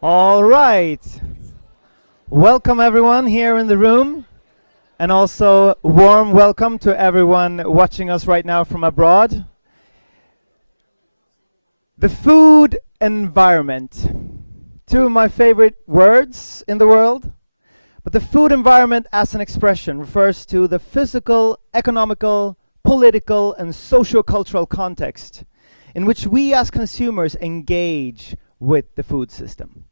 All right. Welcome everyone here in the room, and also warm welcome to everyone watching us right now from abroad. The food environment. Two of my favorite words in the world. But the food environment as an expression refers to the physical, economical, political, and socio-cultural context in which we as consumers engage with the food system.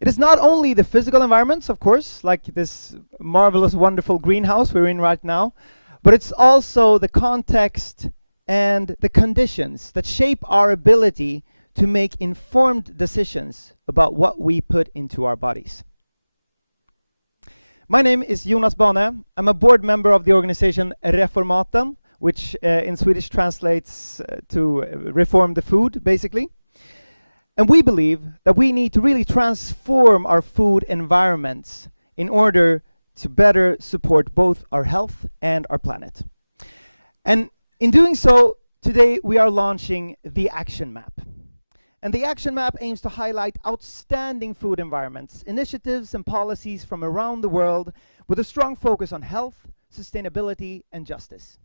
It is not only the physical environments, of course, like this marvelous, wonderful greenhouse we're in right now, but it's also the context and the conditions that shape our ability to make informed decisions about what we put into our bodies. My name is Jonas Bane. I'm a board member of the organization Reformaten, which in Swedish translates to reform the food, basically. And we believe that we need to really transform our food environments in order to better support both our health and our planet. And in doing so, today we are launching the Action Map. And the Action Map aims to highlight outstanding food environments, initiatives and policies from around the world with a strong focus on health, sustainability and justice.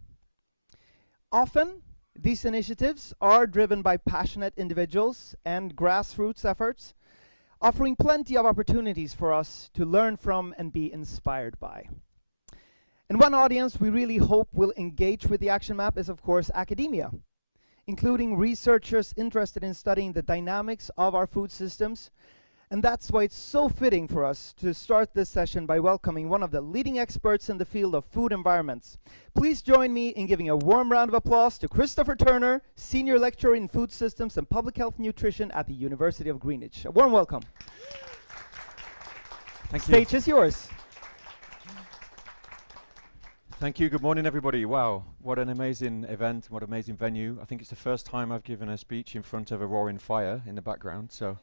Often, these initiatives are driven by passionate individuals and grassroots efforts, offering plenty of opportunities for us to learn from and be inspired by. And one audience we really hope will engage with the Action Map is, of course, academia, including researchers interested in studying the dynamics of our food systems. And that's why it's so fitting for us to start this session by welcoming one of the leading experts in the field of food environments. Please join me in giving a warm round of applause to Christopher Turner, Senior Lecturer in Food Systems and Public Health Nutrition at the University of Greenwich. A warm welcome. Thank you. Stage is yours. Thank you. Good morning, everybody. Wow, what an amazing event, what an amazing venue. I think it's the first time I've given a speech in front of a roaring fire in the background, so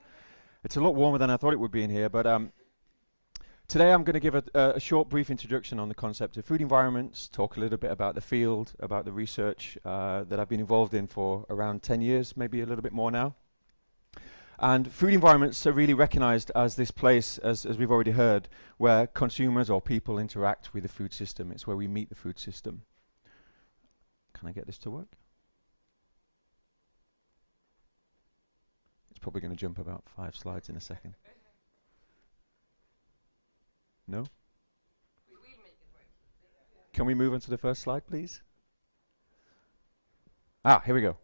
it's a lot warmer than I thought it would be in here. But today I'm going to give a short, brief introduction on the concept of food environments, talk a little bit about the field, about the research that I've been involved in for around 10 years, maybe a little bit more now. And food environments are really recognized as this place, as we've already heard, where consumers or people interact with the food system. It's where we meet the food system. Can I get this to work? It's probably going to jump about 5 slides in a second. No? We will make it work. Can we move on to the first slide, please? Here we go.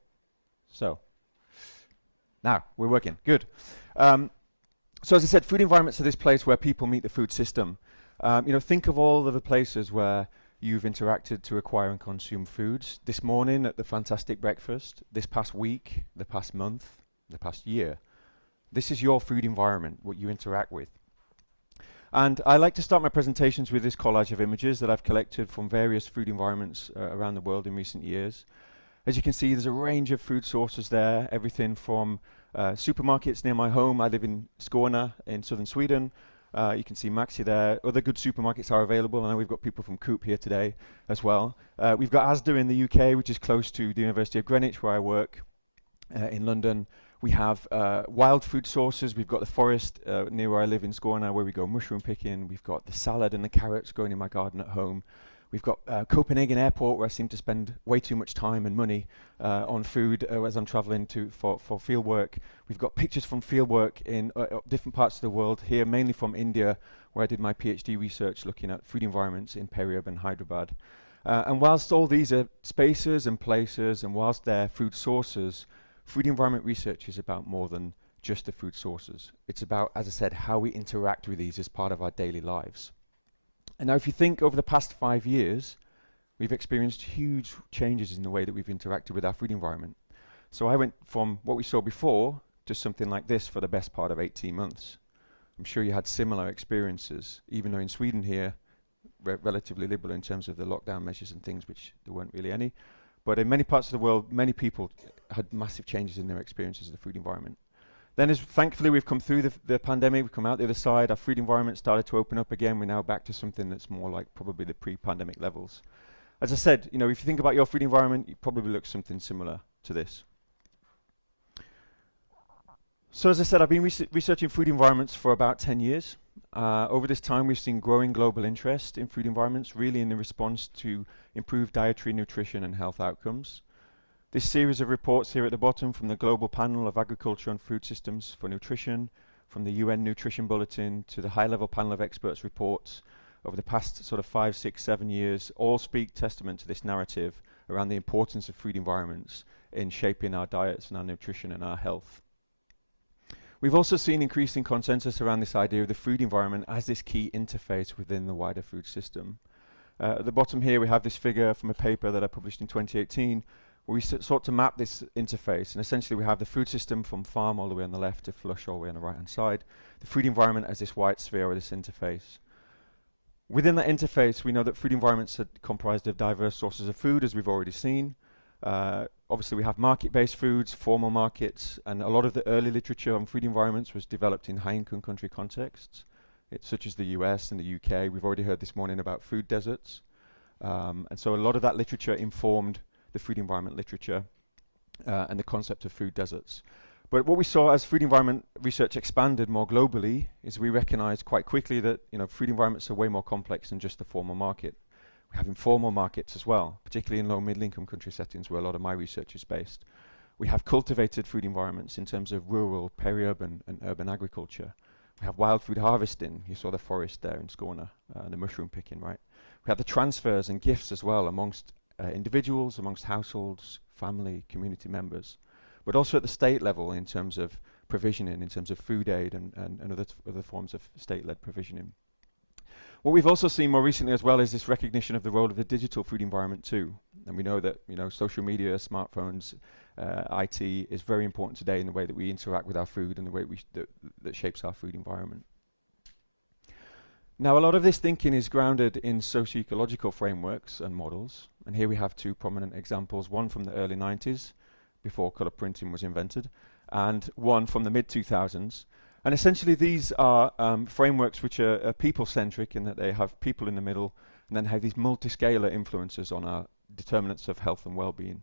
So, now we're working. Good. So as I said, food environments are this place where people meet the food system. Think of all of the places where you've interacted to acquire and consume foods. This morning at the fantastic breakfast, this past week, the past month, the past year. This is your food environment, what you interact with. And I like to start my presentations with this collage of images that I've collected from various food environments around the world in recent years. As you can see, there's a range of food sources there, everything from supermarkets near my home. I live in Skåne in southern Sweden. You can see Maxi there. Other good supermarkets are available. I know we've got people from Coop here today as well. We've got Asda in the UK, which is close to the University of Greenwich, where I work in London. We have wild food sources. We've got the forest near where I live in Skåne, where we go mushroom picking. We've got the salad and the carrots growing in my garden at home. We've got Copenhagen Airport, where I seem to spend way too much time and money on food as I'm traveling for field work. We've got pictures from field work in different parts of the world, here mainly from India, where I did my PhD research looking at food environments in Periab and Hyderabad. And whilst all these are spaces and places, and whilst they're food sources, food environment research is about more than just the food sources. It's about, as I said, how we interact with these as part of our daily lives. And now if you think over the past 5 years, we've experienced huge changes in the way that we've interacted with our food environment. So I went from what we saw before to something like this for the best part of 18 months. I'm sure you had similar experiences, even though in Sweden here, relatively liberal in terms of the lockdown measures and things, which there weren't really any. But in many parts of the world, many people had massive changes in their experiences of the food environment. Then as thankfully we've come through the pandemic, we've come out the other side, our food environment started to open up again. We're now back to something that's more like probably the pre-pandemic levels. As I said, if you think about your food environment, it probably looks something similar to this. So as I said, I've been researching food environments for about 10 years. Over this time, we've seen growing global interest in food environments, really in response to improved dietary, nutrition, and health outcomes. This series of reports here at the bottom from the Global Panel of Agriculture and Food Systems for Nutrition, from the UN Nutrition Bulletin to the high-level panel of experts reports over the past sort of 5, 6, 7 years, all speak testament to this narrative around the importance of food environments in shaping our diets and our nutrition and our health. We've also seen increasing consensus around this idea of the food environment as this key interface within the wider food system. At the bottom here we have this figure from a paper that I published in 2018 where we sought to map this interface, and essentially we have the food system from farm all the way on the left to flush all the way on the right hand side, the food environment as this white sphere or this interface. Within that interface we know that food environments are comprised of diverse sources of food, as we've already seen. Obviously we have market-based foods, formal markets, and a lot of the early literature on food environments was developed in high-income country contexts, such as the US and the UK. We've already heard this morning about food deserts. And so a lot of that literature informed the food environment literature and the concept of food deserts. But what we saw as food environment research expanded more globally is we recognized quite quickly that food environments are way more complex than just the formal market. We have informal markets as well, particularly in low middle income country settings where a lot of my research is based. We have cultivated food environments in terms of rural, peri-urban and urban agriculture. We have wild food harvesting. You saw the forest there in Skåne, the mushroom picking, right? We have the transfers and gifts as well amongst individuals, amongst households, family, community members, but also at the state level in terms of provisioning, in terms of food aid and other forms of state-led provisioning. What we've also seen more recently as well is this recognition of the role of the digital food environment too. And we know that social media, smartphones, IT is very important today in the way that we interact with our food and the way that shapes our food environment. Now a lot of this thinking is grounded in socio-ecological frameworks and models. And here we have two prominent examples, one from the early 90s, before colour printing was invented, and one from the mid-2000s. And essentially these are frameworks which are people-centric in that they have people in the middle and then have these multi-scalar influences on our determinants of health and well-being.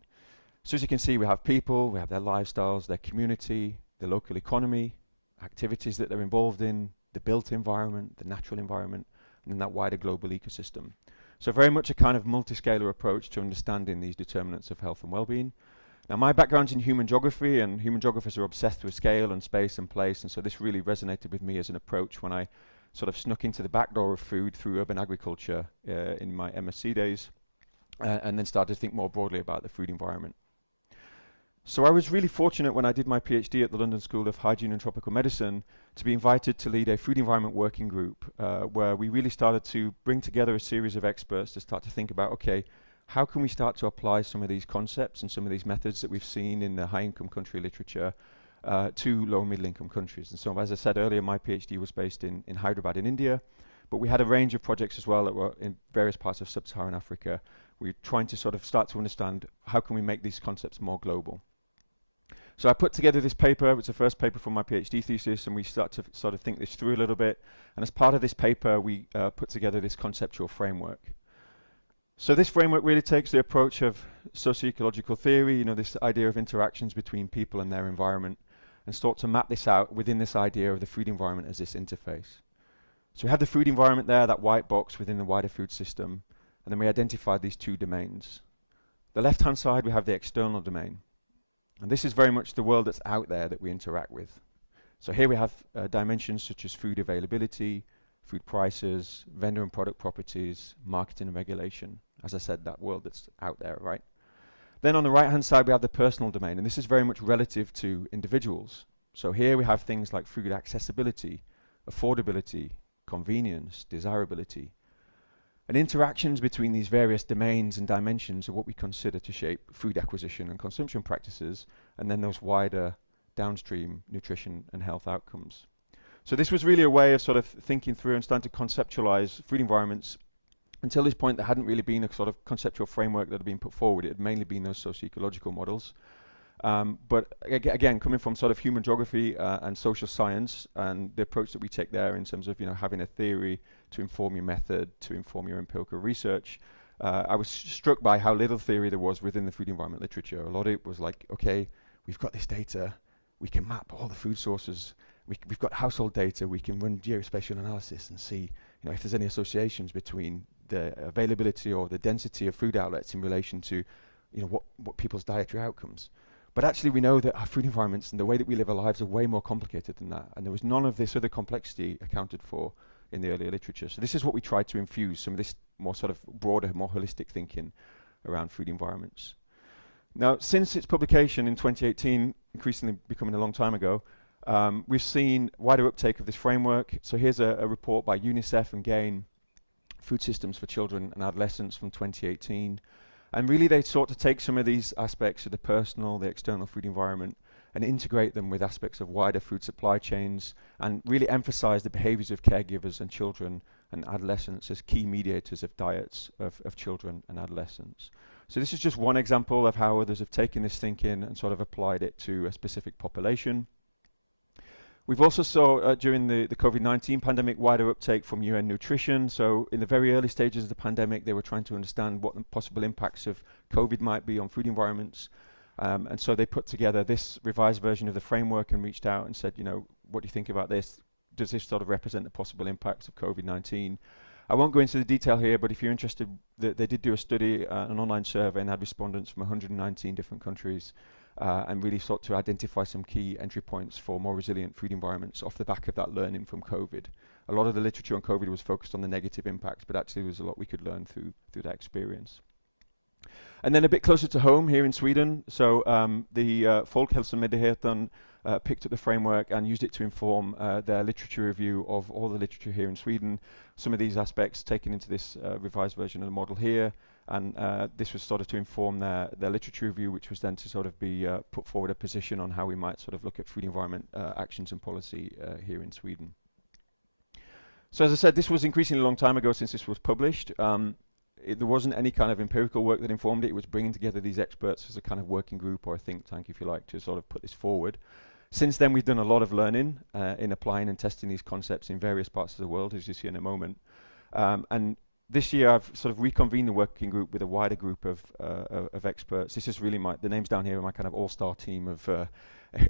So as you can see, we have people, we have their lifestyles, their community, the local economy, activities that they're involved in, the built environment, the natural environment, and then that wider global ecosystem. So very much a kind of multi-scalar approach to understanding these determinants of health and well-being. Now my background's in human geography, and human geographers are obsessed with scale and space and place, and so this really resonated with me as an approach when I sort of snuck into the back door of food through urban agriculture in my MSc days, and then started to think more broadly about the food environment. So I was really fortunate when I did my PhD at the London School of Hygiene and Tropical Medicine to be invited to lead a food environment working group where we really started to bring together a series of experts to start to think about, okay, how can we start to apply some of these concepts and some of these methods that we've seen in the high-income country literature to low and middle-income countries? And so, as I said earlier, my PhD was based in Hyderabad in India, but we had a range of projects as well that were in various parts of sub-Saharan Africa. We were trying to sort of start to understand how can we make these concepts more global. So I put together this paper. It was the first paper from my PhD thesis, and we start to sort of think this through a little bit. And as part of this paper, we put together this conceptual framework. So this framework really takes the approach of socio-ecological theory, this idea of interactions between people and their environment, and start to map this out within this idea of the food environment as this interface. So we have the food environment there, that white box within the wider food system, and then we identified these two domains. The left-hand side, we have the external domain. And this is very much the world that's out there that we interact with. So here we have dimensions such as food availability, food prices, vendor and product properties, marketing and regulation. As I said, that world that's out there, right? Then on the right-hand side, we have the personal domain, and this is very much relative to individuals. So here we have things like food accessibility, affordability, convenience, desirability. And interactions between these various domains and dimensions are what we consider to shape food acquisition and consumption practices, and then those wider downstream nutrition and health outcomes. So this was really a way of sort of thinking through and starting to conceptualize food environments. Until this point, there hadn't really been a sort of conceptual framework that had been put forward. It had mainly been those socio-ecological models. But again, coming from sort of human geography and social science, and the approach that we take there in terms of having a theory to inform your method, to inform your empirical research, I was struck by how little theory there was within the food environment literature. A lot of it was like, okay, we've got this data, we can map all the food sources. We've got household data. We can run geospatial analysis and see, if there's any associations between the availability or the density of food outlets in relation to, what people's dietary outcomes. But actually, we know that our food environments and the way that we live our lives are way more complicated than that. And there was none of this other complexity accounted for in the earlier literature. So this is what we tried to infuse, some of this more sort of broader, more holistic thinking around food environments. Now, since its publication in 2018, increasingly becoming a long time ago, we've seen wider uptake of this framework. So here's a report by UNICEF and GAIN, Food Systems for Children and Adolescents from 2018. And really they sought to take some of these aspects of the personal, the external food environment, and integrate them with aspects of wider food supply chains, and really emphasize the behaviors of caregivers and children and adolescents as key mediators of diets of children and adolescents. So this is just one example of how others have taken this thinking and sort of applied it to a specific population. We've also saw during the COVID-19 pandemic wider uptake from UN Nutrition. So in the very early stages of the pandemic, they were trying to understand what the possible impacts of COVID might be on food environments. And so they put together this revised version of the framework and reached out and said, what do you think about this? Does this sort of represent the possible impacts of COVID-19? I won't go into the detail here, but if you're interested, they did do a study, an online survey, and had respondents from 119 different countries. And really sought to identify some key entry points for more resilient food environments off the back of that learning from COVID. A lot of the literature on COVID was focused on the negative impacts, but actually there was a lot we could learn through that experience. And then a bit closer to home here in Sweden, so the Folkhälsomyndigheten picked up the framework and used it to inform their literature review of all the literature here in Sweden. Some of these aspects taken into this revised version of the model here. And this was sort of to inform their literature review, which was then to sort of be put forward a position on how we might sort of look at food environment actions and policy here in Sweden. So as I said, this was increasingly a long time ago since this was published. There wasn't any kind of empirical work that informed it. It was bringing together these experts as a kind of working group or a think tank, if you like, to sort of put this forward. Since then, we've done a lot of learning in applying and testing these concepts in various parts of the world, as you see in a moment. And this year, I've sort of reconvened the working group with a wider group of experts. This is really the names down here are my kind of all-star team of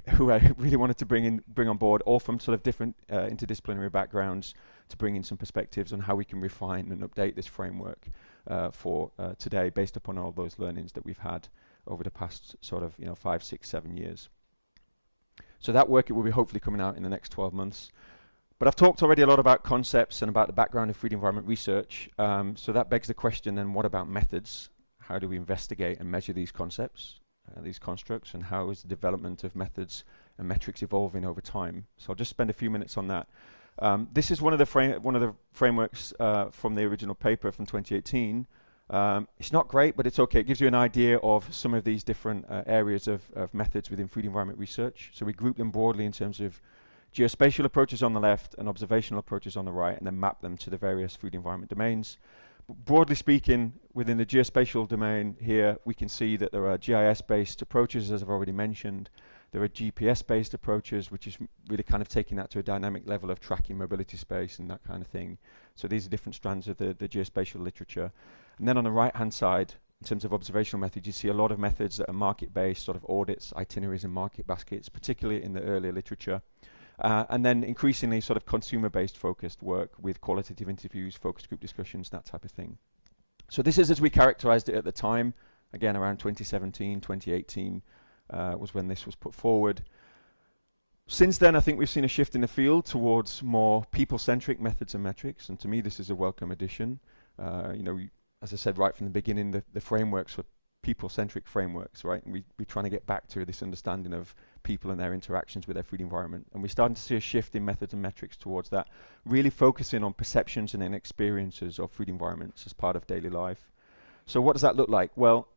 who I really wanted to bring on board, all from sort of different interdisciplinary backgrounds, to bring in some perspectives on how we can refine and update this framework for today, based upon all those learnings that we've had over the past sort of 5, 6, 7 years. So that work, it will be hopefully coming out in the next 12 months. But I've talked already a lot about concepts and about the background of food environment research. So that begs the question, then what about methods? How do we investigate and measure these concepts, these constructs, and how is the development of methods and metrics evolving over time? So I'll just spend a few minutes on that. This is one of the frameworks from the original paper from 2018. It's not great, but it's okay. It gives you an idea of some of these different areas of methods within food environment research. So we group them broadly in terms of geospatial approaches on the left and observational approaches on the right, and then map them to the various food environment domains. But broadly speaking, within the geospatial domain here, we can see that there are GIS-based approaches, as I've already mentioned. There are GPS-based approaches, which is really kind of taking that to a dynamic level of tracking mobility space and that kind of thing. So these are different strands of the geospatial literature. And then on the right-hand side, in terms of observational methods, you see a lot of methods that are market-based, sort of audits, itineraries, and market baskets, particularly in the earlier literature. And then increasingly sort of consumer-based focused work with qualitative interviews, focus group discussions, that type of thing. So this is as we characterized it at the time, again around 2017, 2018 was when this was put forward. Since then, I think we've seen a shift in the field towards more people-centric methods and metrics, and to me this is a welcome addition. As I said right from the beginning, the frameworks were people-centric frameworks, right? And we're trying to get back to this understanding of people and their interactions with their food environment. And we're starting to see a shift in methods and metrics towards that, really focusing on perceptions and then experiences of food environments as part of daily life. So what does that look like? Well,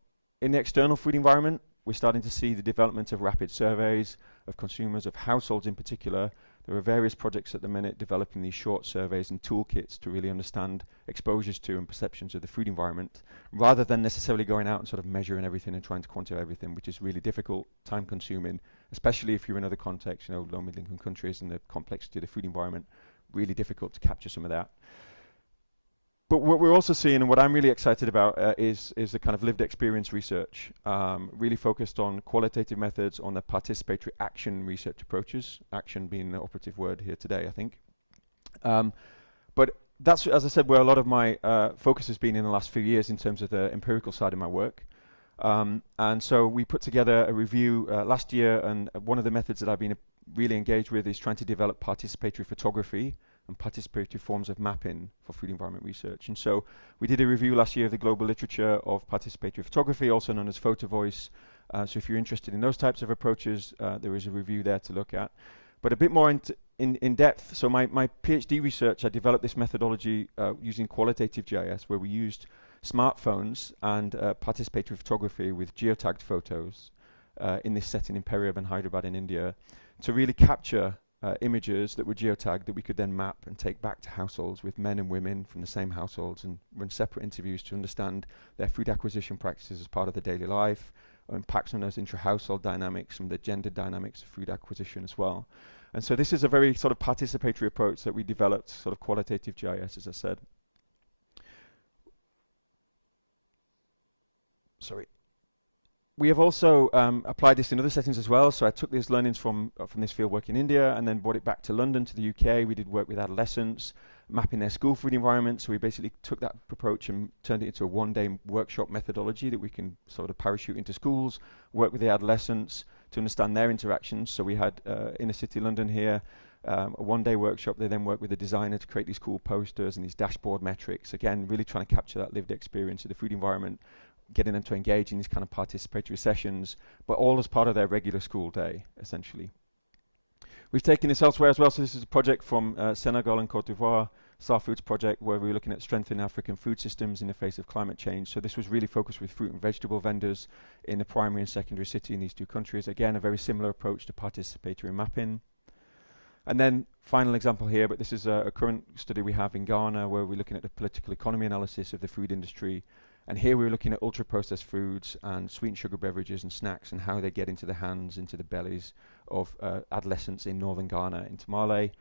in the external food environment, we're starting to see the development of rapid surveys of consumers, of households in particular. There are various projects at the minute developing these short surveys and toolkits to really understand exposures to and perceptions of the food environment, rather than necessarily going out and sort of measuring everything and trying to quantify everything, which is really difficult, time consuming, especially if you're in other contexts, low middle income countries and the complexity of the food environment, really difficult to capture some of that. But what we're also seeing, and what I'm really excited about, is the kind of lived experience research, really focused on qualitative methods, on the participatory action research approaches, action being the operative word here today, I think. But that's, as I said, where a lot of my focus has been in the last few years in terms of the empirical side of my work. And so we put together a review last year, and one of the methods that I've been really engaged with is trying to develop participatory photography and participatory forms of mapping for food environment research. And so we did a review last year of the global literature of participatory photography, also known as photo voice. So if you're interested in those types of approaches, there is a review there to look at. But a bit more in depth, so my PhD research, I developed this methodology using qualitative GIS, where we used smartphones and participatory photography with geotagged photos in this setting in peri-urban Hyderabad in India, to really capture images that were geotagged that we could then map and take back to households with men and women from the same households, and run separate interviews to understand their food acquisition practices as part of their daily life, or impacts on those intra-household dynamics and the gender dynamics of food acquisition as well. And so this is a very sort of participatory approach that we developed, sort of qualitative GIS, as I said. Sorry. We have also applied this in other settings as well. So I took these learnings from this field work in India and then brought it back to London, to the UK. We did work with adolescents, mapping their school food environment. So we basically took that approach and turned it into a one-day workshop methodology that we can sort of parachute into schools, work with the adolescents to understand their interactions. So we had inner city London here, a one-day workshop. They then worked with the designer to create these cool posters and these dashboard metrics. Again, really trying to capture that lived experience of the food environment, getting them to engage in these kind of participatory sessions, but all as part of their regular school day, essentially. We've taken this elsewhere as well. So this is a project from Senegal and Cote d'Ivoire, SAR Foods project, where we were looking at strengthening African food systems in the face of climate change. So this was really focused with fruit and vegetable vendors in the primary and secondary city in these two countries. Again, a very similar approach to participatory mapping. And then final example here, but this is a current study we have in Ghana, where we're looking at the political economy analysis of the food industry. And here we're looking at ultra-processed foods and sweet and sugar beverages and snacks, and how they get into the hands, into the bellies of adolescents in northern Ghana, in Tamale.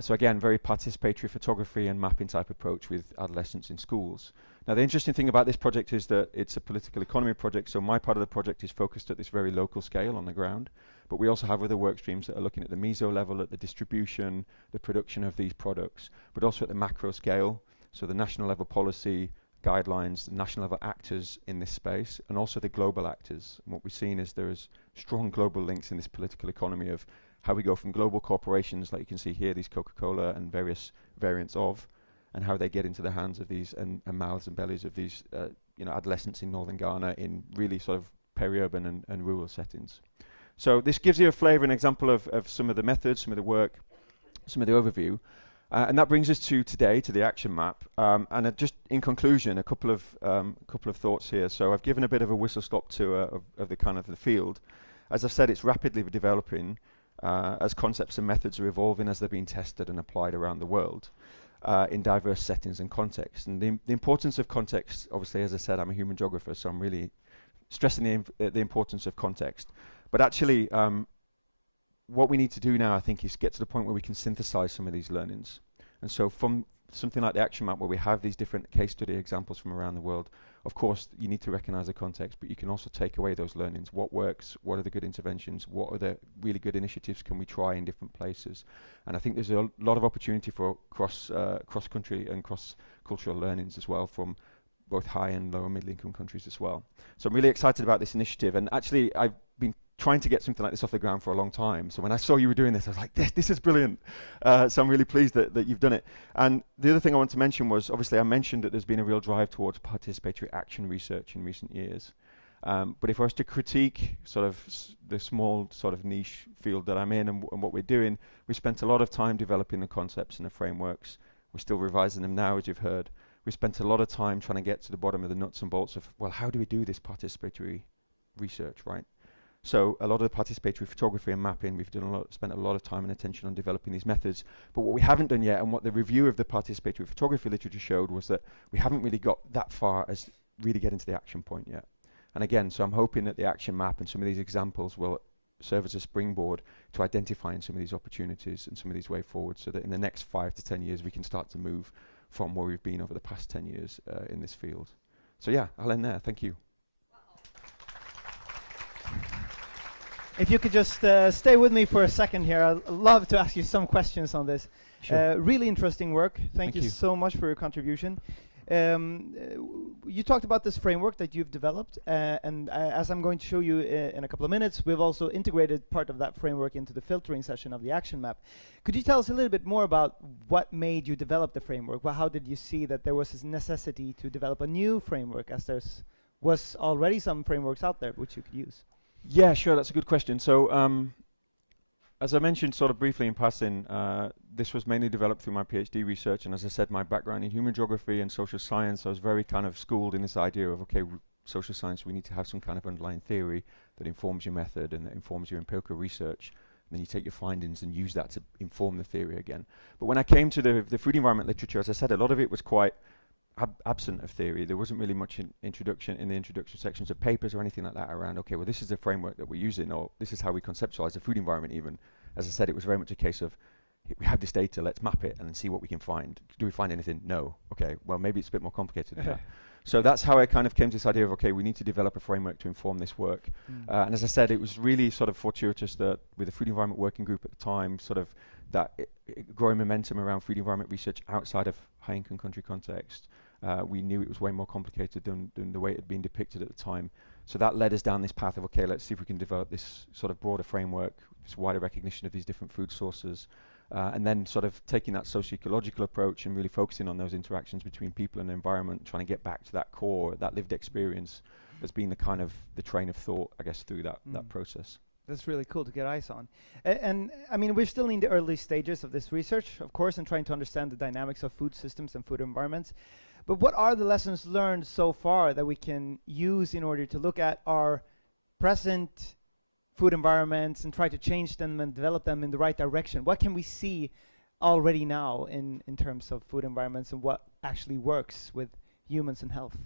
So again, very participatory photography and mapping type approach with adolescents in schools. Now the interesting thing about this project is that it's a political economy project, so my part of the project is focused at this very local scale on the ground, but we also have other work streams that are looking at the meso level, at the distribution, the production of these products, but also at the macro scale, so the national level policy, guidelines, the national level actors in this space, and also the global actors. And what we've seen is there is strong global links in this political economy of how we go from global corporations, like you can see here, these Coca-Cola and various variants of, and how they get into the hands of these and mouths and bellies of these adolescents in northern Ghana in really sort of peri-urban and rural settings. So this gives you a flavor and example of some of the methods, some of the work, some of the overview. And that brings us to today, to the action map. And just in conclusion, a couple of thoughts here. So I've given a bit of a whistle-stop tour of the kind of the field. As I said, it's rapidly developing as concepts and methods are evolving, as they're being tested and applied around the world in diverse settings and contexts. And the importance of context, obviously, as I said, I'm a human geographer, so I'm really stressing the importance of context. But actually, what we need to do now, I think, is get to the point where we can synthesize some of these learnings. And so from something like the action map, where we have these different case study examples from around the world, of course, you need to recognize the context, but you can also take away those learnings. What works? What are the good interventions? What are the really good initiatives can we try in different places? And I think there's a lot of opportunity for cross-country and cross-cultural learnings as well, from both high and lower middle-income countries as well. So I'm really excited about this initiative. And actually, I've been trying to get something like this off the ground for a long time. So when I saw you were doing this, I was like, this is brilliant. So I'm really pleased that you've done it. And the other thing I want to mention was, obviously, I mentioned that there's been a real drive towards participatory action research in recent years. But if I was to critique sort of the small sort of niche field that I'm in and what we're doing, we spent a lot of time developing the concepts and the frameworks. We're still revising them now, as you've heard. We spent a lot of time trying to get to the bottom of the nuts and bolts of, well, how do we do this participatory research, right? So a lot of the participatory photography and mapping, we've spent a lot of time and attention on developing these methods. But what we haven't done yet, and what the review of the participatory photography literature showed, was that we haven't really got that far as really getting to the action point yet. And again, so I'm hoping that the action map and some of these examples will serve as a springboard to identifying some of these opportunities and some of these way forwards, so that in the next 5 to 10 years we can start to move from where we've been over the past 10 years in this field. So yeah, I'll end there. Thank you. If you could just stay with me for a second here, I'd love to ask you some questions on this. Sure. Really interesting work. Thank you you. so much for your contribution. You talked about this framework that you've developed, and as I'm going to show you in a couple of minutes, we've also integrated part of that framework into the filtering session of the action map. Could you tell us a little bit more about what made you develop the framework? Well, how did you see that there was this necessity to develop a new framework, as there's was already some frameworks out there which you could use? Yeah, sure, that's a good question. So as I mentioned sort of briefly in passing, this was mainly developed through my PhD research, and as I said, my background in human geography and social science, I was very kind of schooled in this idea of, okay, social science, we need to have some kind of underlying theory that informs your method and that informs your empirical research, and then you take your findings and use that to inform the theory again. But when I came to the food environment literature, as I said, a lot of it was quite absent of theory. There wasn't really much in the introduction sections of papers or anything like that around, okay, well, this is the framework that we're using, or this is how we conceptualize the food environment even. As I said, it was very much a case of, we have this data, let's map it and see what we can find. Do we find anything? No. Okay, well, maybe it's a bit more complicated than that. So that's how I kind of came to this idea of, okay, we need to develop a framework to inform this work. And as I said, it was really sort of fortuitous that with the food environment working group at the time, sort of that growing momentum around food environment research outside of high-income country context, we knew it was way more complicated than the way it had been depicted at the time. So that led us down this path of, okay, let's see if we can develop this sort of broader framework, this wider recognition of these different food sources, and then sort of taking that socio-ecological approach and really focusing on those interactions between people and the environment, trying to get back to that core, that lived experience as being the kind of the train of thought, I guess, through that process. That's really cool to get eyes on. And I mean, we're still in the early stages of this research, of course, and trying to understand the dynamics of food systems and food environments. But what are the lessons learned so far that we can use in order to look at our present food environments and try to change them and develop them in the right direction? What can we see already now in terms of food environments and what actually works with humans and health?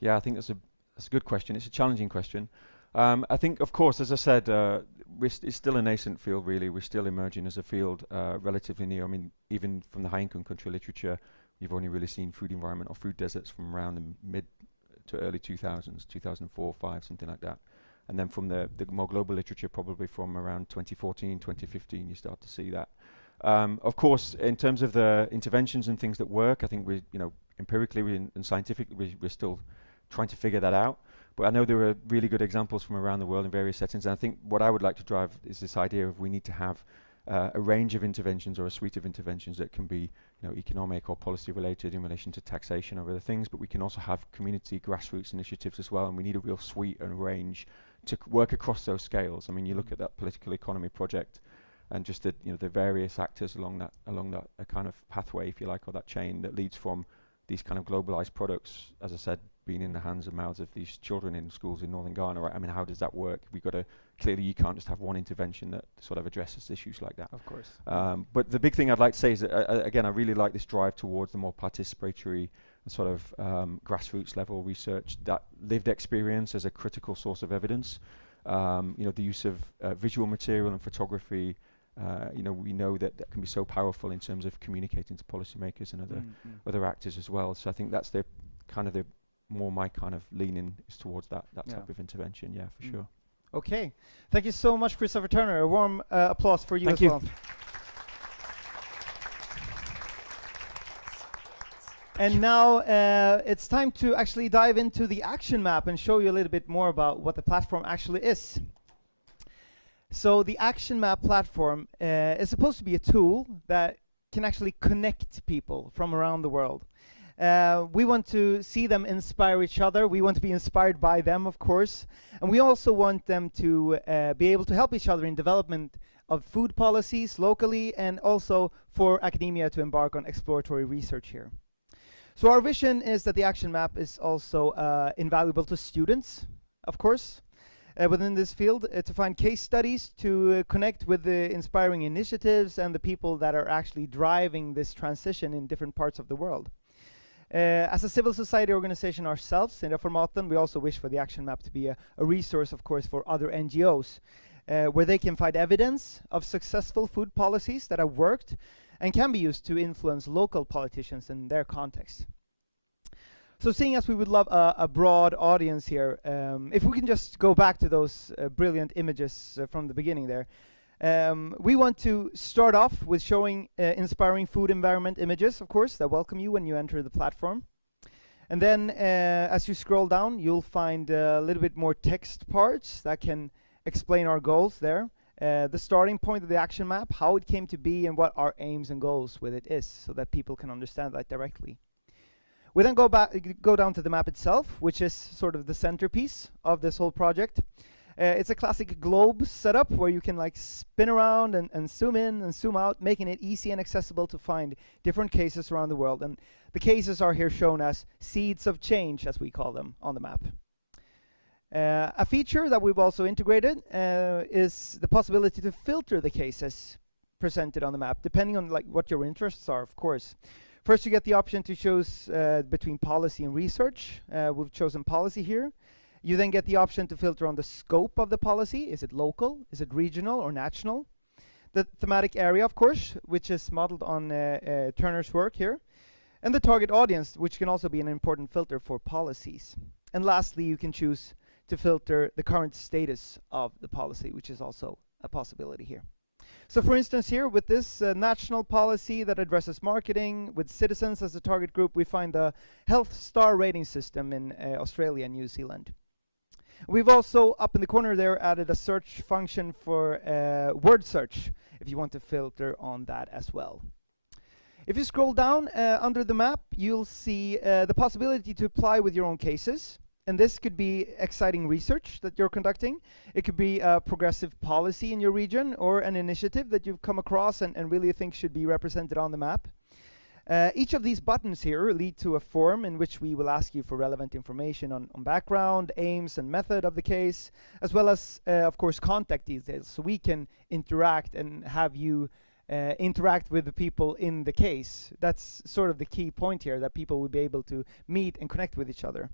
Yeah, I think that's a good question. It's a challenging question. I think, of course, as I said, it's still a nascent field, really. We're still emerging as a field relatively new. I mean, even from the high-income country literature, you've only really seen food environment or food deserts from around the mid to early 2000s, 2004, 5, something like that. And then from the more global literature, probably from around 2014, 2015, you start to see that. Of course, in terms of the interventions and things that work, I think empirically and scientifically, we're still trying to figure that out. But I know there are really good examples from around the world in various settings. And I think what I would like to drive is this idea of we need to have a range of interventions or a suite of interventions that can be, economic or policy related in relation to taxation or other things, but we can also have community grassroots initiatives as well, and we need a real suite and range to work across those scales. I mean, you look at that political economy project and just the various actors along that kind of pathway, if you like, or that chain that leads from these kind of globalized products, as I said, being in the hands and mouths of these children in schools in northern Ghana, right? I mean, how does that work? Clearly you can't just have one intervention that sort of addresses issues like that. Of course. But the big thing I'd like to say is that, again, I really like this drive towards the more participatory sort of grassroots level research, that lived experience as a critical source of evidence. The use of visual material and photography, we know that can be so powerful in terms of communicating to policymakers and other actors as well. So I think that's my kind of leaning is towards that type of intervention. Yeah, for sure. Okay. Thank you so much, Christopher Turner. A warm applause for you Thank as you. well. And now it's time to actually dive into the action map and show you a little bit more about what the platform actually is. So the action map platform is supposed to be a tool that can actually connect people from around the world. We want to see them inspire each other. We want to be inspired by them, of course. And we also want them to be able to help each other in development of food policies locally, and also for academia to embark on exploratory research here. So our vision is that the action map is also invaluable to students, of course, within this field, to find case studies, to connect with the inspiring initiatives and the people that are actually driving this transition in different parts of the world. As a civil society organization ourselves in Reformaten, we also wish for the action map to be a resource, of course, for other NGOs, where they can find evidence of successful food policies that have worked, and can be used to influence local politicians in their context. So seeing as we would love a broad audience here, if we can just go back to those brilliant images from the beginning there, we want to start off with showing inspiring food environment images, of course, that welcome you when you enter the platform. And then as you scroll down, you'll find a little bit more text parts that can explain our goals there. The starting point of the action map, how it came to be, and what our aims and goals with it is, so that people can understand that directly. We then go down to the map itself, which is sort of the centerpiece of this whole project. It's a classic globe setup where you can like spin around and zoom in and zoom out, making it easy and accessible to find different cases around the world. And the cases are here shown as seeds of change, as we call them, on the map. A feature that we've also integrated is the possibility to filter the cases presented on the map, depending on like what your interests are, of course. First, you get the option to choose between policy and research. We've chosen policy here. You then get the option to filter on the scope of the policy. Is it local? Is it regional or national? The thematic area, of course, which is modeled on Turner's work here. And the target audience, which can also be an important filter for policies. And lastly, you can choose to filter the current status of the policy, which is also a possibility here. So for instance here, with this national policy that addresses marketing with citizens as a target group, we find the health star rating system in Australia and New Zealand. We've also, up in the corner there, added a search function for word search, if you want to filter on that as well. If you scroll down under the map, you'll see the possibility to apply with your own cases. And this could be exciting research that you're conducting. It could be a progressive policy in your region or an initiative that you've come across and really think should be represented on the map. Each of these buttons here lead to a form in which we will ask you for relevant information on background, aims, and method of the case, as well as, of course, contact details, so we can interact and have you interact with the people in the case. That's sort of the key point here, that people will be able to meet and connect with each other.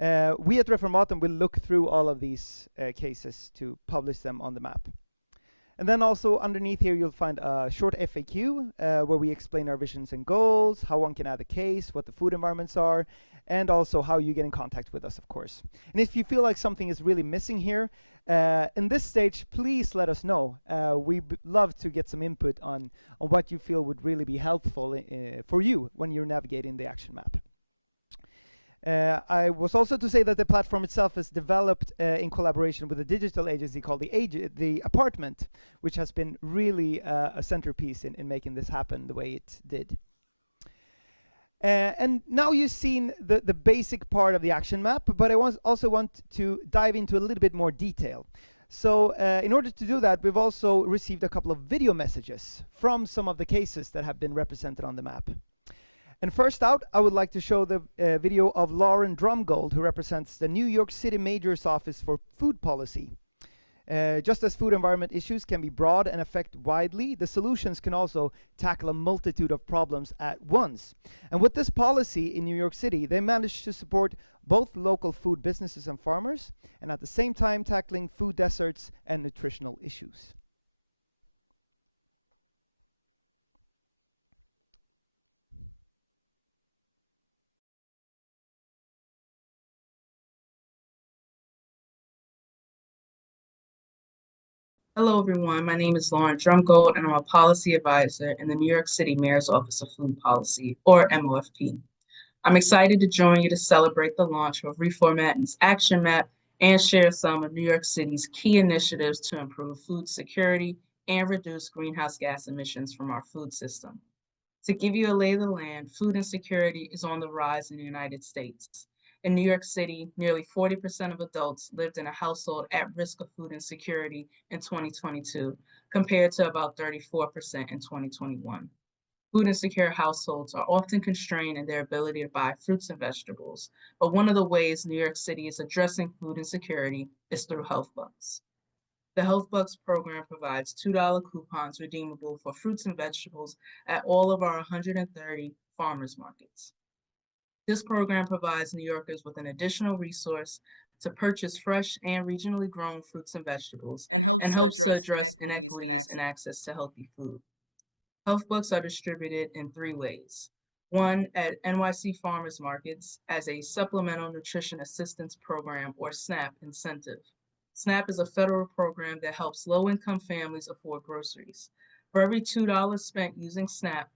We at Reformatum will look through all of these cases to publish them on the map. And then also underneath here you'll find a short FAQ where we explain our visions and goals, how one can add a case, what the food environments are, and also how you get in contact with us, of course. And if you feel like something is really missing here, in this stage, please let us know. We'd love to get some input on what you feel would really be helpful for you when you're navigating the action map. I was also to say that the platform itself is developed in collaboration with a digital agency called the Apartment, which has been really a centerpiece in making this happen the way it did. And now you've seen the basic part of the action map, but I also want to dive into a little bit more detail. So in order to do that, we've also received a couple of video messages from some of the cases that have been represented on the map. And first out, I would like to show the video of Lauren Drumgold, who represents the New York City Mayor's Office for Food Policy. Just as food environment issues can be broad and affect widely, the solutions can also tackle a multitude of problems at once. And with this policy in New York City, they managed to support both local food businesses and farmers, and at the same time tackling food deserts and nutritional issues. Hello, everyone. My name is Lauren Drumgold, and I'm a policy advisor in the New York City Mayor's Office of Food Policy, or MOFP. I'm excited to join you to celebrate the launch of Reformatting's Action Map and share some of New York City's key initiatives to improve food security and reduce greenhouse gas emissions from our food system. To give you a lay of the land, food insecurity is on the rise in the United States. In New York City, nearly 40% of adults lived in a household at risk of food insecurity in 2022, compared to about 34% in 2021. Food insecure households are often constrained in their ability to buy fruits and vegetables, but one of the ways New York City is addressing food insecurity is through Health Bucks. The Health Bucks program provides $2 coupons redeemable for fruits and vegetables at all of our 130 farmers markets. This program provides New Yorkers with an additional resource to purchase fresh and regionally grown fruits and vegetables and helps to address inequities in access to healthy food. Health bucks are distributed in 3 ways. One, at NYC farmers markets as a Supplemental Nutrition Assistance Program or SNAP incentive. SNAP is a federal program that helps low-income families afford groceries. For every $2 spent using SNAP,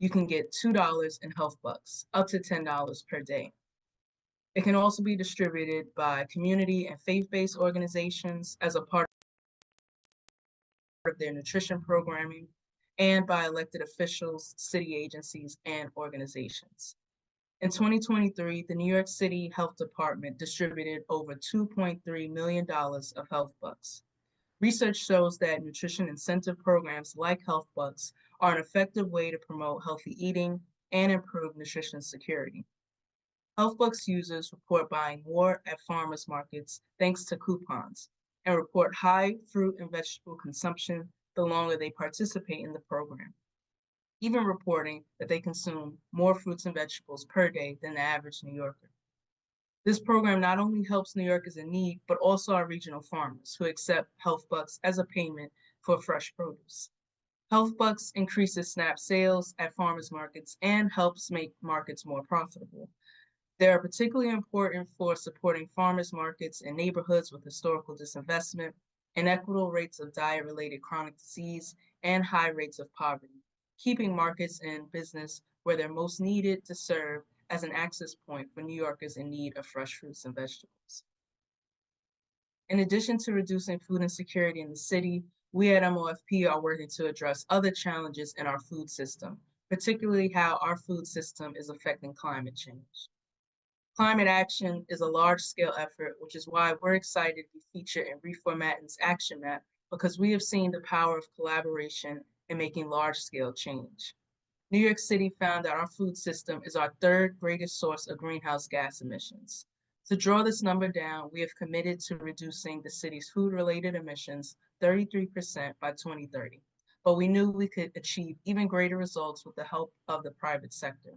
you can get $2 in health bucks, up to $10 per day. It can also be distributed by community and faith-based organizations as a part of their nutrition programming, and by elected officials, city agencies, and organizations. In 2023, the New York City Health Department distributed over $2.3 million of health bucks. Research shows that nutrition incentive programs like health bucks are an effective way to promote healthy eating and improve nutrition security. Health bucks users report buying more at farmers markets thanks to coupons, and report high fruit and vegetable consumption the longer they participate in the program, even reporting that they consume more fruits and vegetables per day than the average New Yorker. This program not only helps New Yorkers in need, but also our regional farmers who accept health bucks as a payment for fresh produce. Health bucks increases SNAP sales at farmers markets and helps make markets more profitable. They are particularly important for supporting farmers markets in neighborhoods with historical disinvestment, inequitable rates of diet-related chronic disease, and high rates of poverty, keeping markets in business where they're most needed to serve as an access point for New Yorkers in need of fresh fruits and vegetables. In addition to reducing food insecurity in the city, we at MOFP are working to address other challenges in our food system, particularly how our food system is affecting climate change. Climate action is a large-scale effort, which is why we're excited to be featured in Reformatting's Action Map, because we have seen the power of collaboration in making large-scale change. New York City found that our food system is our third greatest source of greenhouse gas emissions. To draw this number down, we have committed to reducing the city's food-related emissions 33% by 2030, but we knew we could achieve even greater results with the help of the private sector.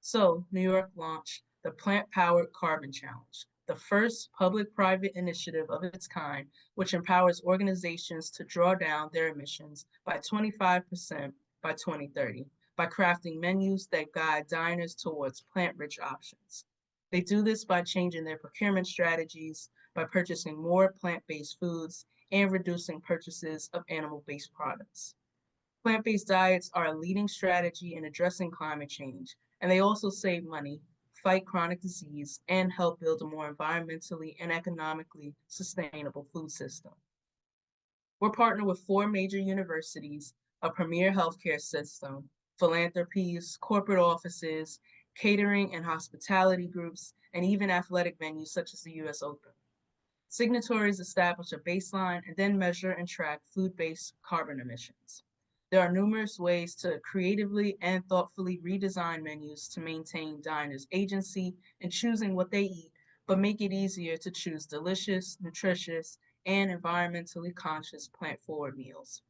So, New York launched the Plant-Powered Carbon Challenge, the first public-private initiative of its kind, which empowers organizations to draw down their emissions by 25% by 2030 by crafting menus that guide diners towards plant-rich options. They do this by changing their procurement strategies, by purchasing more plant-based foods, and reducing purchases of animal-based products. Plant-based diets are a leading strategy in addressing climate change, and they also save money, fight chronic disease, and help build a more environmentally and economically sustainable food system. We're partnered with 4 major universities, a premier healthcare system, philanthropies, corporate offices, catering and hospitality groups, and even athletic venues such as the US Open. Signatories establish a baseline and then measure and track food-based carbon emissions. There are numerous ways to creatively and thoughtfully redesign menus to maintain diners' agency in choosing what they eat, but make it easier to choose delicious, nutritious, and environmentally conscious plant-forward meals.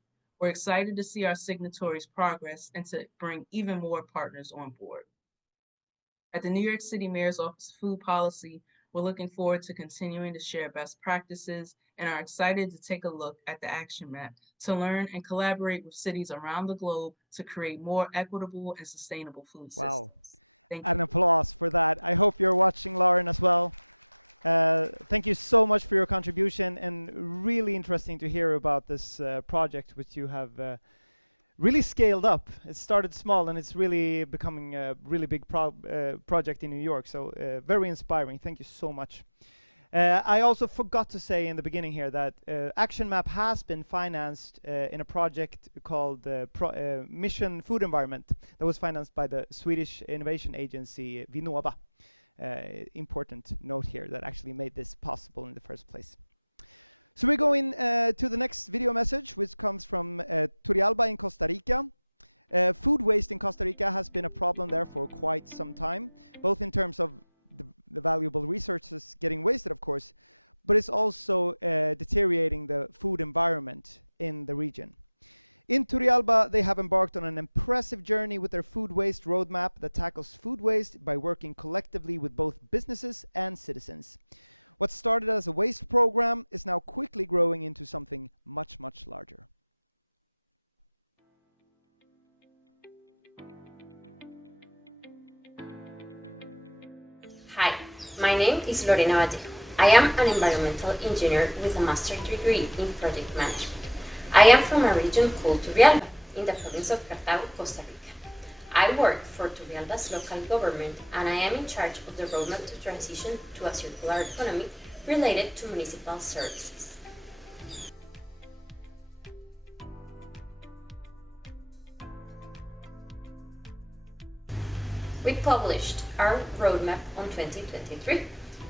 We're excited to see our signatories' progress and to bring even more partners on board. At the New York City Mayor's Office of Food Policy, we're looking forward to continuing to share best practices and are excited to take a look at the Action Map to learn and collaborate with cities around the globe to create more equitable and sustainable food Wow. systems. Thank An you. applause for that. I hope you're watching, Lauren, as well. Thank you so much for your contribution, and really interesting to hear about this project which you have really scaled up. It started small and it's really becoming a really big project in New York, so very inspiring. Thank you so much. I also forgot to say in the beginning here that Action Map has been financed in a project called Mission Food Environment that was financed by the Swedish innovation agency Vinnova. Important note here that actually made this possible in the first place. So we're going to the next video message, which comes from Turrialba in Costa Rica. Food waste in Costa Rica has been a problem there for quite some time, both in terms of the valuable resources getting wasted, of course, but it's also deteriorating the food environment in the region. In Turrialba, they have embarked on an impressive journey with their food waste roadmap that tackles food waste by working collectively with both businesses and citizens. What started as a waste program is now quickly growing into something much, much larger. My name is Lorena Vallejo. I am an environmental engineer with a master's degree in project management. I am from a region called Turrialba, in the province of Cartago, Costa Rica. I work for Turrialba's local government and I am in charge of the roadmap to transition to a circular economy related to municipal services. We published our roadmap on 2023,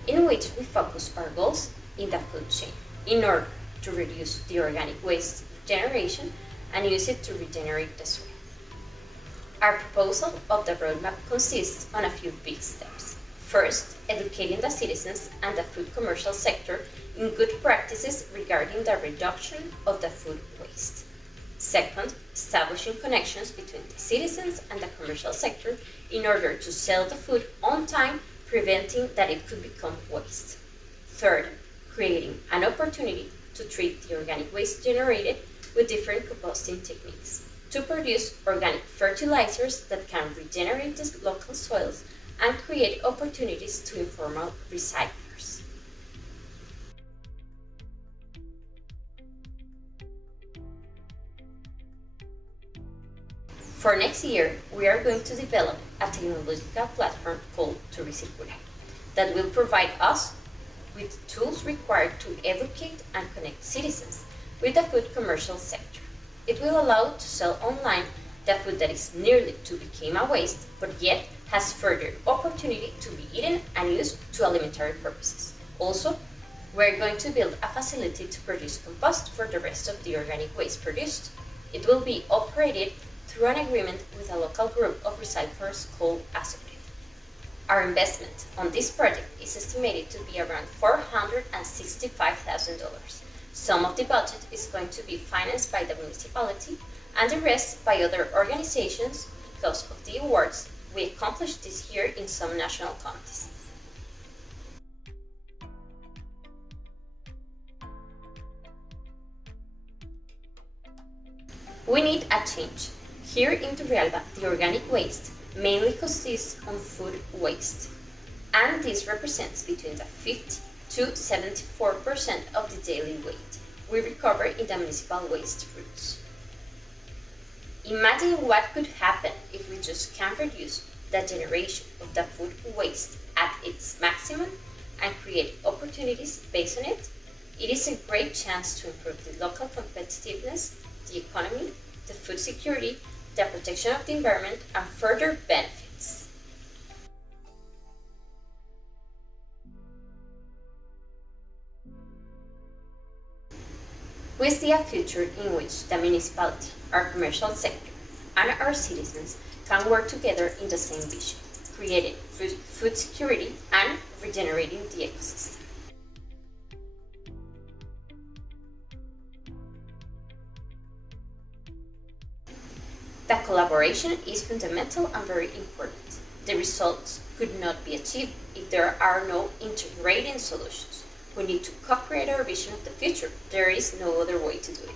in which we focus our goals in the food chain in order to reduce the organic waste generation and use it to regenerate the soil. Our proposal of the roadmap consists on a few big steps. First, educating the citizens and the food commercial sector in good practices regarding the reduction of the food waste. Second, establishing connections between the citizens and the commercial sector in order to sell the food on time, preventing that it could become waste. Third, creating an opportunity to treat the organic waste generated with different composting techniques to produce organic fertilizers that can regenerate the local soils and create opportunities to informal recyclers. For next year, we are going to develop a technological platform called Turicircular that will provide us with tools required to educate and connect citizens with the food commercial sector. It will allow to sell online the food that is nearly to become a waste, but yet has further opportunity to be eaten and used to alimentary purposes. Also, we're going to build a facility to produce compost for the rest of the organic waste produced. It will be operated through an agreement with a local group of recyclers called Asocred. Our investment on this project is estimated to be around $465,000. Some of the budget is going to be financed by the municipality and the rest by other organizations because of the awards we accomplished this year in some national contests. We need a change. Here in Turrialba, the organic waste mainly consists of food waste, and this represents between the 50 to 74% of the daily weight we recover in the municipal waste routes. Imagine what could happen if we just can reduce the generation of the food waste at its maximum and create opportunities based on it. It is a great chance to improve the local competitiveness, the economy, the food security, the protection of the environment, and further benefits. We see a future in which the municipality, our commercial sector, and our citizens can work together in the same vision, creating food security and regenerating the ecosystem. The collaboration is fundamental and very important. The results could not be achieved if there are no integrating solutions. We need to co-create our vision of the future. There is no other way to do it.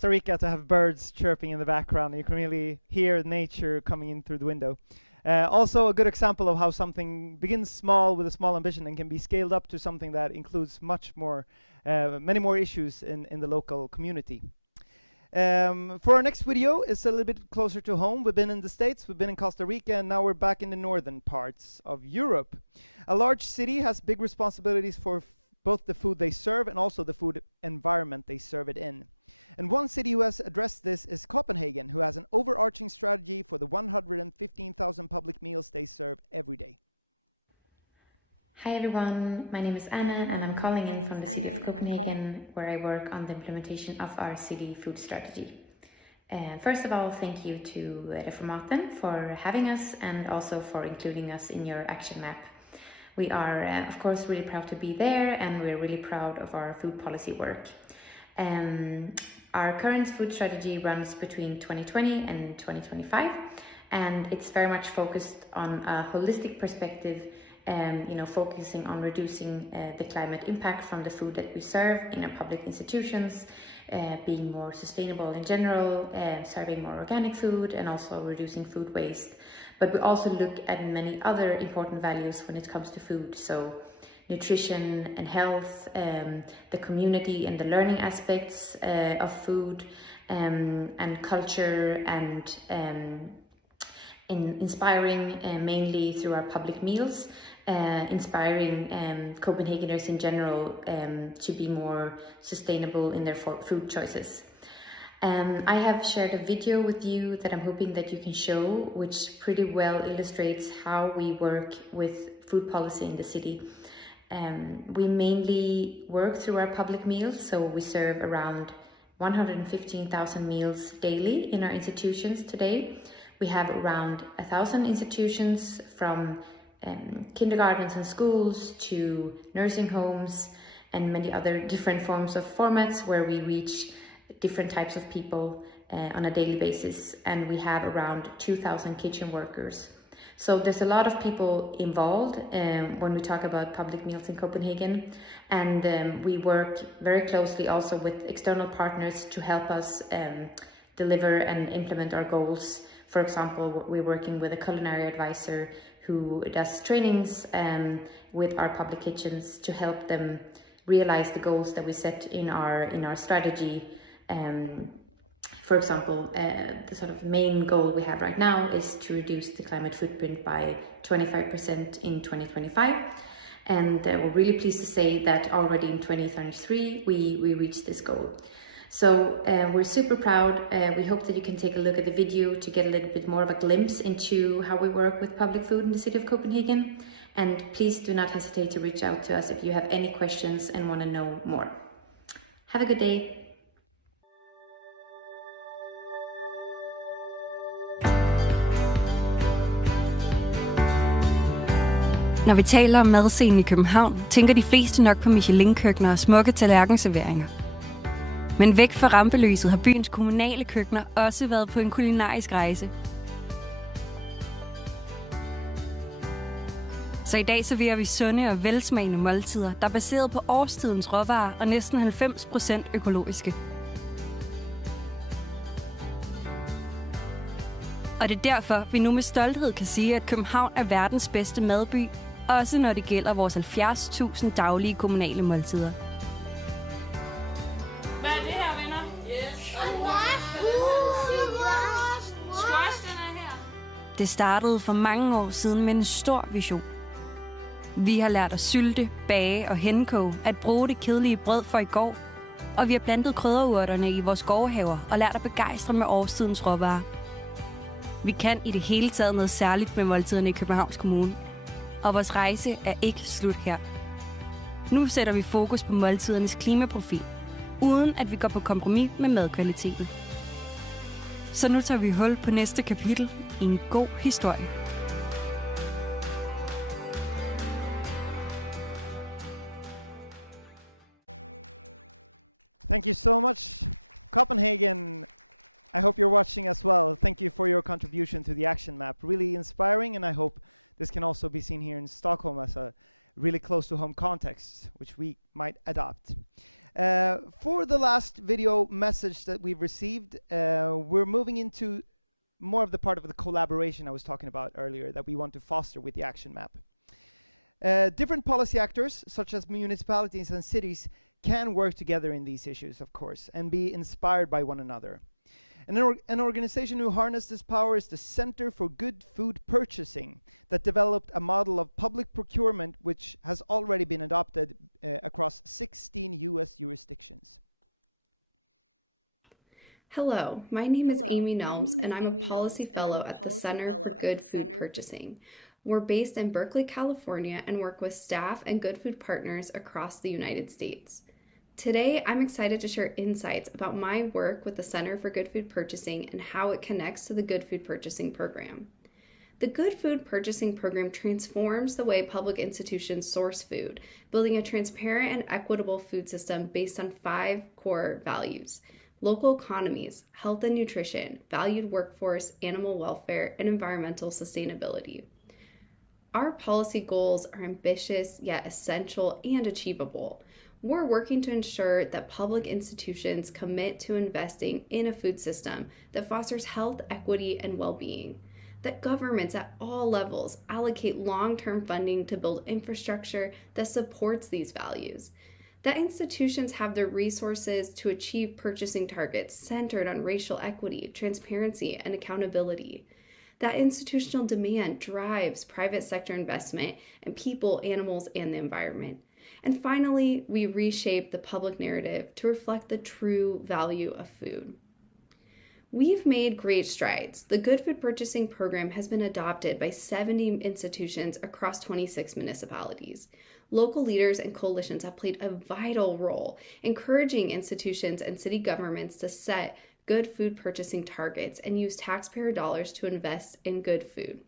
Costa Rica to have birds chirping in the background. You can really hear nature coming in through the window. Also a good example of how something begins small with a small ambition and can be scaled up to something that includes much more, many more issues in the local community. For our next video, it's a little bit closer to home. We've been in the States, we've been in Costa Rica, and now we're back in the northern parts of Europe. A large city has big responsibilities for both the food they serve and also the food environment they serve it in. And one city who has addressed this is Copenhagen, who has an overarching strategy for the 115,000 public meals they serve every day. Hi everyone, my name is Anna and I'm calling in from the city of Copenhagen, where I work on the implementation of our city food strategy. First of all, thank you to Reformaten for having us and also for including us in your action map. We are, of course, really proud to be there, and we're really proud of our food policy work. Our current food strategy runs between 2020 and 2025, and it's very much focused on a holistic perspective focusing on reducing the climate impact from the food that we serve in our public institutions, being more sustainable in general, serving more organic food, and also reducing food waste. But we also look at many other important values when it comes to food. So nutrition and health, the community and the learning aspects of food, and culture, and inspiring mainly through our public meals, inspiring Copenhageners in general to be more sustainable in their food choices. I have shared a video with you that I'm hoping that you can show, which pretty well illustrates how we work with food policy in the city. We mainly work through our public meals, so we serve around 115,000 meals daily in our institutions today. We have around 1,000 institutions, from kindergartens and schools to nursing homes and many other different forms of formats where we reach different types of people on a daily basis. And we have around 2,000 kitchen workers. So there's a lot of people involved when we talk about public meals in Copenhagen. And we work very closely also with external partners to help us deliver and implement our goals. For example, we're working with a culinary advisor who does trainings with our public kitchens to help them realize the goals that we set in our strategy. For example, the sort of main goal we have right now is to reduce the climate footprint by 25% in 2025. And we're really pleased to say that already in 2033, we reached this goal. So we're super proud. We hope that you can take a look at the video to get a little bit more of a glimpse into how we work with public food in the city of Copenhagen. And please do not hesitate to reach out to us if you have any questions and want to know more. Have a good day. Når vi taler om madscenen i København, tænker de fleste nok på Michelin-køkkener og smukke tallerkenserveringer. Men væk fra rampelyset har byens kommunale køkkener også været på en kulinarisk rejse. Så i dag serverer vi sunde og velsmagende måltider, der er baseret på årstidens råvarer og næsten 90% økologiske. Og det er derfor, vi nu med stolthed kan sige, at København er verdens bedste madby, også når det gælder vores 70.000 daglige kommunale måltider. Hvad er det her, venner? Yes. Squash, den er her. Det startede for mange år siden med en stor vision. Vi har lært at sylte, bage og henkoge, at bruge det kedelige brød for i går. Og vi har plantet krydderurterne i vores gårdhaver og lært at begejstre med årstidens råvarer. Vi kan i det hele taget noget særligt med måltiderne i Københavns Kommune. Og vores rejse er ikke slut her. Nu sætter vi fokus på måltidernes klimaprofil, uden at vi går på kompromis med madkvaliteten. Så nu tager vi hul på næste kapitel i en god historie. Thank you so much, Copenhagen. I hope you're watching as well. Thank you for your contribution to the action map. Really inspiring, and I hope this can also be seen here in Stockholm as a really close to home context, which we might adopt. For the last video message that we've received, we're moving into more of the part of the collaboration I was talking about earlier that we want to foster with the action map. Different policy actors, such as municipalities and cities, can work together in these issues, of course, and be inspired by one another. An organization who harnessed this power is the Center for Good Food Purchasing, that developed a model of public procurement which has already been adopted across 16 US jurisdictions. Hello, my name is Amy Nelms, and I'm a policy fellow at the Center for Good Food Purchasing. We're based in Berkeley, California, and work with staff and good food partners across the United States. Today, I'm excited to share insights about my work with the Center for Good Food Purchasing and how it connects to the Good Food Purchasing Program. The Good Food Purchasing Program transforms the way public institutions source food, building a transparent and equitable food system based on 5 core values: local economies, health and nutrition, valued workforce, animal welfare, and environmental sustainability. Our policy goals are ambitious yet essential and achievable. We're working to ensure that public institutions commit to investing in a food system that fosters health, equity, and well-being. That governments at all levels allocate long-term funding to build infrastructure that supports these values. That institutions have the resources to achieve purchasing targets centered on racial equity, transparency, and accountability. That institutional demand drives private sector investment in people, animals, and the environment. And finally, we reshape the public narrative to reflect the true value of food. We've made great strides. The Good Food Purchasing Program has been adopted by 70 institutions across 26 municipalities. Local leaders and coalitions have played a vital role, encouraging institutions and city governments to set good food purchasing targets and use taxpayer dollars to invest in good food.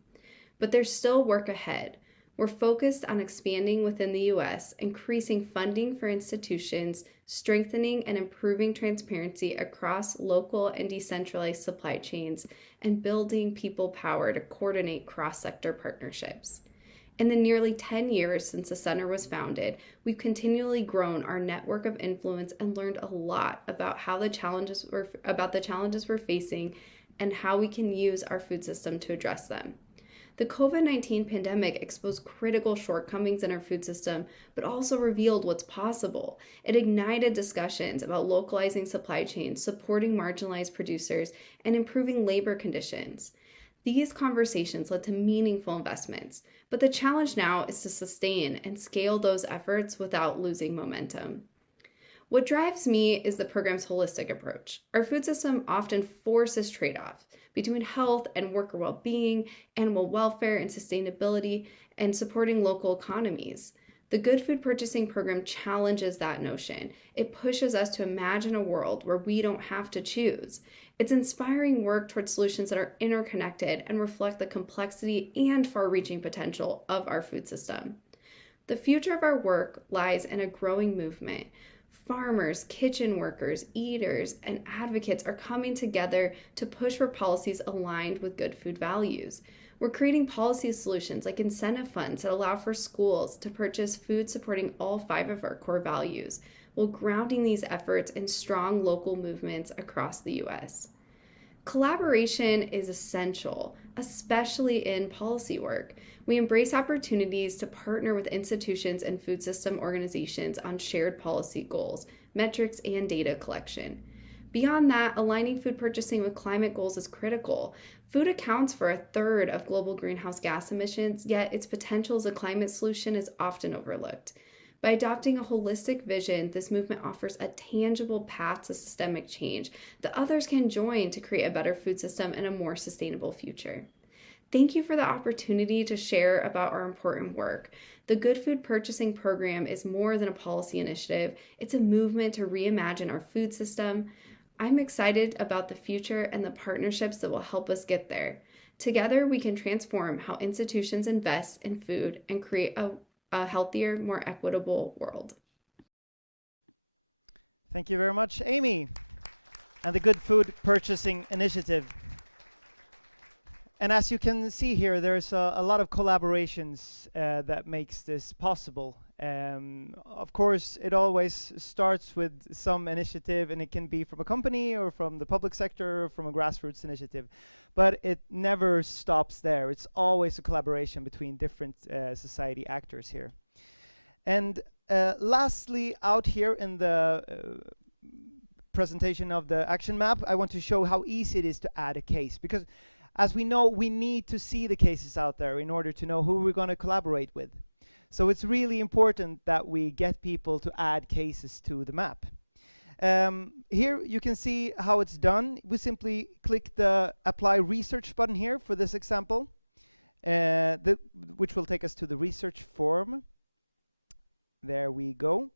But there's still work ahead. We're focused on expanding within the U.S., increasing funding for institutions, strengthening and improving transparency across local and decentralized supply chains, and building people power to coordinate cross-sector partnerships. In the nearly 10 years since the center was founded, we've continually grown our network of influence and learned a lot about the challenges we're facing and how we can use our food system to address them. The COVID-19 pandemic exposed critical shortcomings in our food system, but also revealed what's possible. It ignited discussions about localizing supply chains, supporting marginalized producers, and improving labor conditions. These conversations led to meaningful investments, but the challenge now is to sustain and scale those efforts without losing momentum. What drives me is the program's holistic approach. Our food system often forces trade-offs between health and worker well-being, animal welfare and sustainability, and supporting local economies. The Good Food Purchasing Program challenges that notion. It pushes us to imagine a world where we don't have to choose. It's inspiring work towards solutions that are interconnected and reflect the complexity and far-reaching potential of our food system. The future of our work lies in a growing movement. Farmers, kitchen workers, eaters, and advocates are coming together to push for policies aligned with good food values. We're creating policy solutions like incentive funds that allow for schools to purchase food supporting all 5 of our core values, while grounding these efforts in strong local movements across the U.S. Collaboration is essential, especially in policy work. We embrace opportunities to partner with institutions and food system organizations on shared policy goals, metrics, and data collection. Beyond that, aligning food purchasing with climate goals is critical. Food accounts for 1/3 of global greenhouse gas emissions, yet its potential as a climate solution is often overlooked. By adopting a holistic vision, this movement offers a tangible path to systemic change that others can join to create a better food system and a more sustainable future. Thank you for the opportunity to share about our important work. The Good Food Purchasing Program is more than a policy initiative. It's a movement to reimagine our food system. I'm excited about the future and the partnerships that will help us get there. Together, we can transform how institutions invest in food and create a healthier, more equitable world. Thank you very much, Amy, and the Good Food Purchasing Initiative. And as you can see here, there's a lot of collaborations that makes this possible. Of course, it always starts with some initiative, and it can be from a company or from the public sector or from a grassroots initiative. But it never stops there. It's always a collaboration between different society actors here. And lastly, out here in the presentation of the action map, I want to show how easy it is to add a case. Because as we know, we need to see the cases out there in order to know who we're going to collaborate with. So it's really important that we get people to add cases to the map. Here you can see how it's done. We simply click the Apply Research button here for this example, which will take us to the research form. There we go.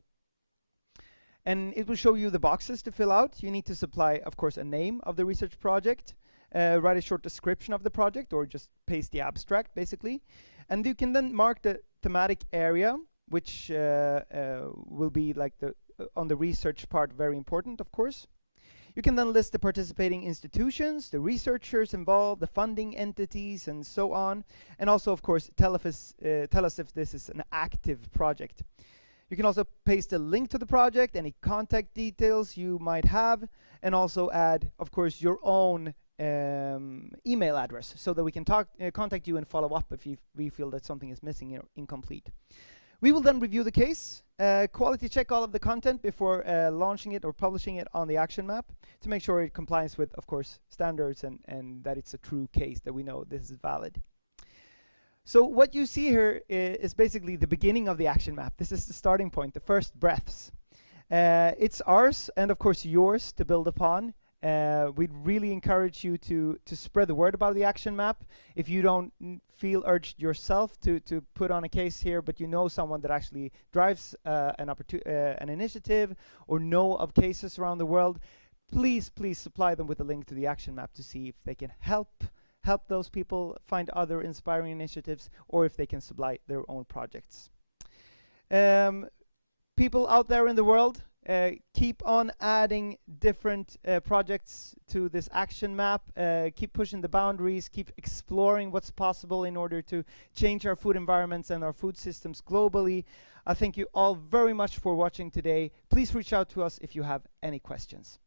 And it will show you the boxes to fill out. You need to supply, of course, a name of the research project, write a short description of the project, or just paste the abstract, basically. And you can then mark the thematic area, which will be like on the research part, very important, of course. You can then list the participating institutions, the researchers involved, the funding entities, and so on. And also, of course, tell us if this is an active project. You can also paste a link to the project, any contact details you might have, and also add, of course, your own email address so that we can contact you and follow up if we feel that something is missing or incomplete. We will then review the case, quality check all of the content before launching it or publishing it on the action map to make sure it complies with, of course, standards and that it's a true case, that we know this is valid. So what you see here is basically the beginning of the action map. This is the starting point, the first breaths. It's ours and, of course, yours to build upon. We'd really encourage you to spread the word about the action map. If you don't feel urged yourself to put on a case here, but you know someone that actually drives an initiative or know of cases around the world, please supply them with a link to the action map to see if they can help those people find other inspiring initiatives, or if they can supply their own projects. People out there in the world, keep on adding different projects to this action map. Keep pushing the boundaries, keep exploring what's possible in order to change our food environments and our food systems globally. I thank you all very much for watching today. Please reach out to us if you have any questions.